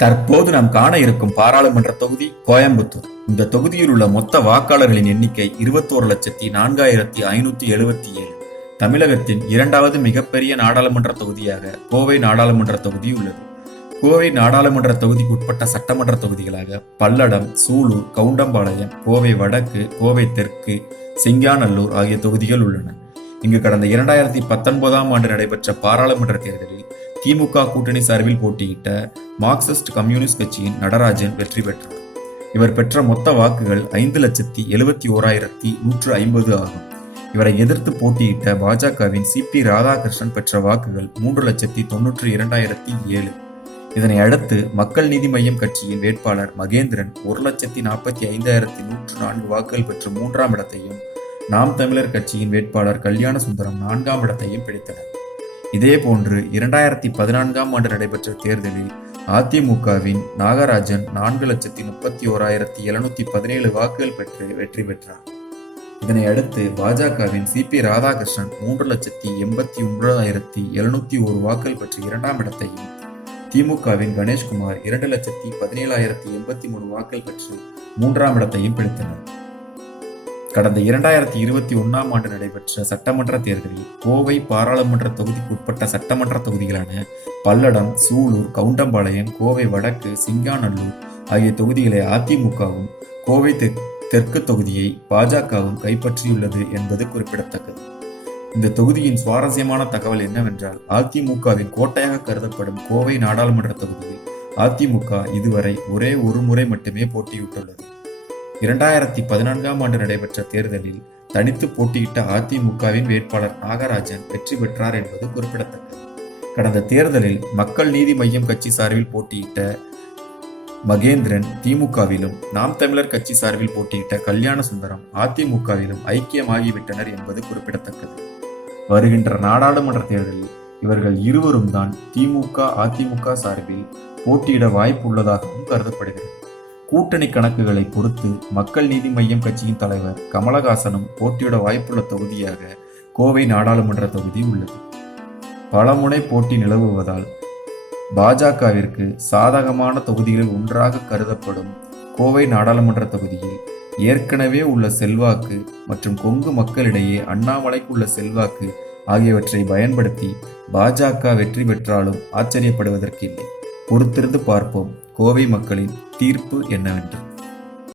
தற்போது நாம் காண இருக்கும் பாராளுமன்ற தொகுதி கோயம்புத்தூர். இந்த தொகுதியில் உள்ள மொத்த வாக்காளர்களின் எண்ணிக்கை 21,04,577. தமிழகத்தின் இரண்டாவது மிகப்பெரிய நாடாளுமன்ற தொகுதியாக கோவை நாடாளுமன்ற தொகுதி உள்ளது. கோவை நாடாளுமன்ற தொகுதிக்கு உட்பட்ட சட்டமன்ற தொகுதிகளாக பல்லடம், சூலூர், கவுண்டம்பாளையம், கோவை வடக்கு, கோவை தெற்கு, சிங்காநல்லூர் ஆகிய தொகுதிகள் உள்ளன. இங்கு கடந்த 2019ஆம் ஆண்டு நடைபெற்ற பாராளுமன்ற தேர்தலில் திமுக கூட்டணி சார்பில் போட்டியிட்ட மார்க்சிஸ்ட் கம்யூனிஸ்ட் கட்சியின் நடராஜன் வெற்றி பெற்றார். இவர் பெற்ற மொத்த வாக்குகள் 5,71,150 ஆகும். இவரை எதிர்த்து போட்டியிட்ட பாஜகவின் சி.பி. ராதாகிருஷ்ணன் பெற்ற வாக்குகள் 3,92,007. இதனை அடுத்து மக்கள் நீதி மய்யம் கட்சியின் வேட்பாளர் மகேந்திரன் 1,45,104 வாக்குகள் பெற்று 3ஆம் இடத்தையும், நாம் தமிழர் கட்சியின் வேட்பாளர் கல்யாண சுந்தரம் 4ஆம் இடத்தையும் பிடித்தனர். இதேபோன்று 2014ஆம் ஆண்டு நடைபெற்ற தேர்தலில் அதிமுகவின் நாகராஜன் 4,31,717 வாக்குகள் பெற்று வெற்றி பெற்றார். இதனை அடுத்து பாஜகவின் சி.பி. ராதாகிருஷ்ணன் 3,89,701 வாக்குகள் பெற்று 2ஆம் இடத்தையும், திமுகவின் கணேஷ்குமார் 2,17,083 வாக்குகள் பெற்று 3ஆம் இடத்தையும் பிடித்தனர். கடந்த 2021ஆம் ஆண்டு நடைபெற்ற சட்டமன்ற தேர்தலில் கோவை பாராளுமன்ற தொகுதிக்கு உட்பட்ட சட்டமன்ற தொகுதிகளான பல்லடம், சூலூர், கவுண்டம்பாளையம், கோவை வடக்கு, சிங்காநல்லூர் ஆகிய தொகுதிகளை அதிமுகவும், கோவை தெற்கு தொகுதியை பாஜகவும் கைப்பற்றியுள்ளது என்பது குறிப்பிடத்தக்கது. இந்த தொகுதியின் சுவாரஸ்யமான தகவல் என்னவென்றால், அதிமுகவின் கோட்டையாக கருதப்படும் கோவை நாடாளுமன்ற தொகுதியில் அதிமுக இதுவரை ஒரே ஒரு முறை மட்டுமே போட்டியிட்டுள்ளது. 2014ஆம் ஆண்டு நடைபெற்ற தேர்தலில் தனித்து போட்டியிட்ட அதிமுகவின் வேட்பாளர் நாகராஜன் வெற்றி பெற்றார் என்பது குறிப்பிடத்தக்கது. கடந்த தேர்தலில் மக்கள் நீதி மய்யம் கட்சி சார்பில் போட்டியிட்ட மகேந்திரன் திமுகவிலும், நாம் தமிழர் கட்சி சார்பில் போட்டியிட்ட கல்யாண சுந்தரம் அதிமுகவிலும் ஐக்கியமாகிவிட்டனர் என்பது குறிப்பிடத்தக்கது. வருகின்ற நாடாளுமன்ற தேர்தலில் இவர்கள் இருவரும் தான் திமுக, அதிமுக சார்பில் போட்டியிட வாய்ப்பு உள்ளதாகவும் கருதப்படுகிறது. கூட்டணி கணக்குகளை பொறுத்து மக்கள் நீதி மய்யம் கட்சியின் தலைவர் கமலஹாசனும் போட்டியிட வாய்ப்புள்ள தொகுதியாக கோவை நாடாளுமன்ற தொகுதி உள்ளது. பலமுனை போட்டி நிலவுவதால் பாஜகவிற்கு சாதகமான தொகுதிகளில் ஒன்றாக கருதப்படும் கோவை நாடாளுமன்ற தொகுதியில் ஏற்கனவே உள்ள செல்வாக்கு மற்றும் கொங்கு மக்களிடையே அண்ணாமலைக்கு உள்ள செல்வாக்கு ஆகியவற்றை பயன்படுத்தி பாஜக வெற்றி பெற்றாலும் ஆச்சரியப்படுவதற்கு இல்லை. பொறுத்திருந்து பார்ப்போம் கோவை மக்களின் தீர்ப்பு என்னவென்று.